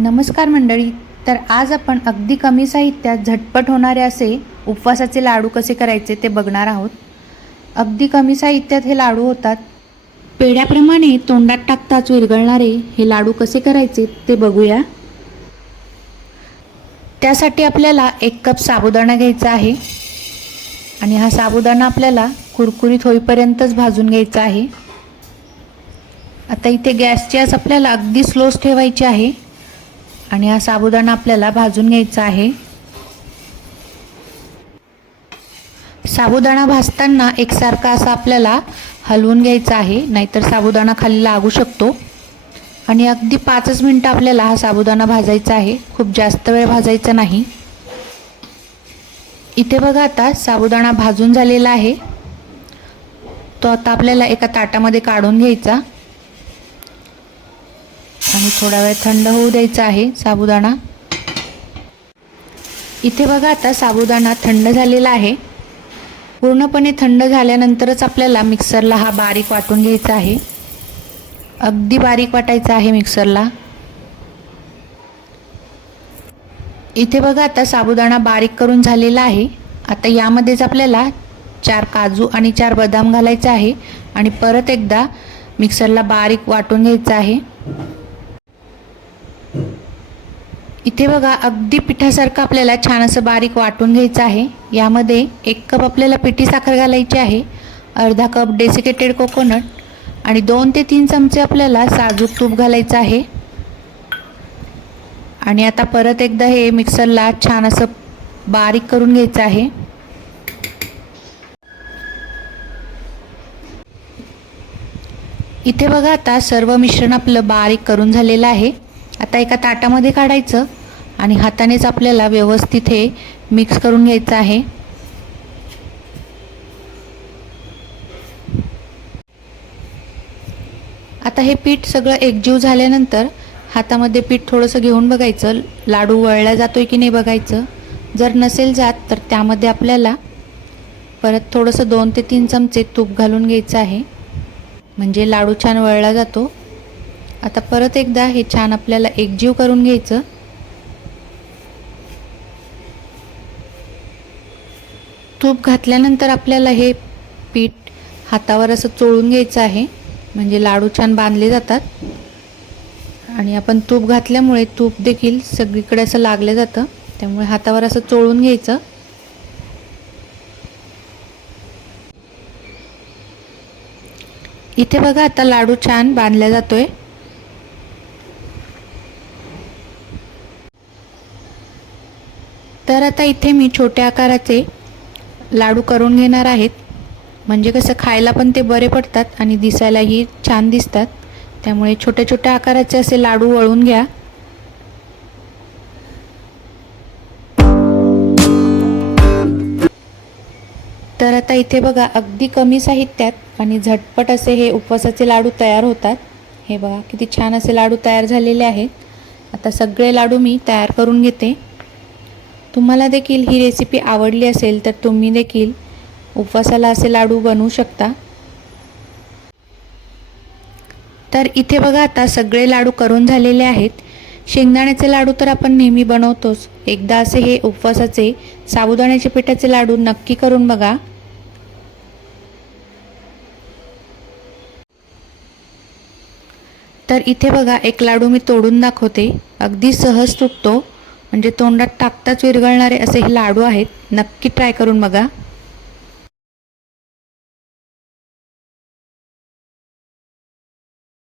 नमस्कार मंडळी तर आज आपण अगदी कमी साहित्यात झटपट होणारे असे उपवासाचे लाडू कसे करायचे ते बघणार आहोत. अगदी कमी साहित्यात हे लाडू होतात. पेढ्याप्रमाणे तोंडात टाकताच विरघळणारे हे लाडू कसे करायचे ते बघूया. त्यासाठी आपल्याला एक कप साबुदाणा घ्यायचा आहे. आणि हा साबुदाणा आपल्याला कुरकुरीत होईपर्यंतच भाजून घ्यायचा आहे. आता इथे गॅसची आस आपल्याला अगदी स्लोच ठेवायची आहे. आणि हा साबुदाणा आपल्याला भाजून घ्यायचा आहे. साबुदाणा भाजताना एकसारखा असा आपल्याला हलवून घ्यायचा आहे नाहीतर साबुदाणा खाली लागू शकतो. आणि अगदी पाचच मिनटं आपल्याला हा साबुदाणा भाजायचा आहे खूप जास्त वेळ भाजायचा नाही. इथे बघा आता साबुदाणा भाजून झालेला आहे. तो आता आपल्याला एका ताटामध्ये काढून घ्यायचा. आणि थोडा वेळ थंड होऊ द्यायचा आहे साबुदाणा. इथे बघा आता साबुदाणा थंड झालेला आहे. पूर्णपणे थंड झाल्यानंतरच आपल्याला मिक्सरला हा बारीक वाटून घ्यायचा आहे. अगदी बारीक वाटायचा आहे मिक्सरला. इथे बघा आता साबुदाणा बारीक करून झालेला आहे. आता यामध्येच आपल्याला चार काजू आणि चार बदाम घालायचं आहे आणि परत एकदा मिक्सरला बारीक वाटून घ्यायचं आहे. इथे बघा अगदी पिठासारखं आपल्याला छान असं बारीक वाटून घ्यायचं आहे. यामध्ये एक कप आपल्याला पिठी साखर घालायची आहे अर्धा कप डेसिकेटेड कोकोनट आणि दोन ते तीन चमचे आपल्याला साजूक तूप घालायचं आहे. आणि आता परत एकदा हे मिक्सरला छान असं बारीक करून घ्यायचं आहे. इथे बघा आता सर्व मिश्रण आपलं बारीक करून झालेलं आहे. आता एका ताटामध्ये काढायचं. आणि हातानेच आपल्याला व्यवस्थित हे मिक्स करून घ्यायचं आहे. आता हे पीठ सगळं एकजीव झाल्यानंतर हातामध्ये पीठ थोडंसं घेऊन बघायचं. लाडू वळला जातोय की नाही बघायचं. जर नसेल जात तर त्यामध्ये आपल्याला परत थोडंसं दोन ते तीन चमचे तूप घालून घ्यायचं आहे. म्हणजे लाडू छान वळला जातो. आता परत एकदा हे छान आपल्याला एकजीव करून घ्यायचं. तूप घातल्यानंतर आपल्याला हे पीठ हातावर असं चोळून घ्यायचं आहे. म्हणजे लाडू छान बांधले जातात. आणि आपण तूप घातल्यामुळे तूप देखील सगळीकडे असं लागलं जातं. त्यामुळे हातावर असं चोळून घ्यायचं. इथे बघा आता लाडू छान बांधला जातोय. तर आता इथे मी छोट्या आकाराचे लाडू करून घेणार आहेत. म्हणजे कसं खायला पण ते बरे पडतात आणि दिसायलाही छान दिसतात. त्यामुळे छोट्या छोट्या आकाराचे असे लाडू वळून घ्या. तर आता इथे बघा अगदी कमी साहित्यात आणि झटपट असे हे उपवासाचे लाडू तयार होतात. हे बघा किती छान असे लाडू तयार झालेले आहेत. आता सगळे लाडू मी तयार करून घेते. तुम्हाला देखील ही रेसिपी आवडली असेल तर तुम्ही देखील उपवासाला असे लाडू बनवू शकता. तर इथे बघा आता सगळे लाडू करून झालेले आहेत. शेंगदाण्याचे लाडू तर आपण नेहमी बनवतोच. एकदा असे हे उपवासाचे साबुदाण्याच्या पिठाचे लाडू नक्की करून बघा. तर इथे बघा एक लाडू मी तोडून दाखवते. अगदी सहज तुटतो. म्हणजे तोंडात टाकताच विरघळणारे असे हे लाडू आहेत. नक्की ट्राय करून बघा.